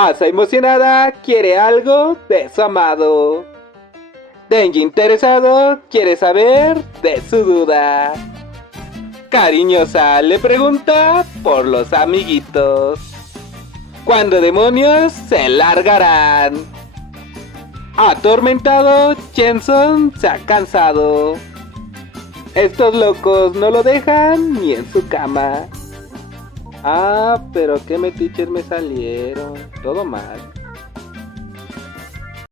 Asa emocionada quiere algo de su amado. Denji interesado quiere saber de su duda. Cariñosa le pregunta por los amiguitos. ¿Cuándo demonios se largarán? Atormentado, Jenson se ha cansado. Estos locos no lo dejan ni en su cama. Ah, pero qué metiches me salieron. Todo mal.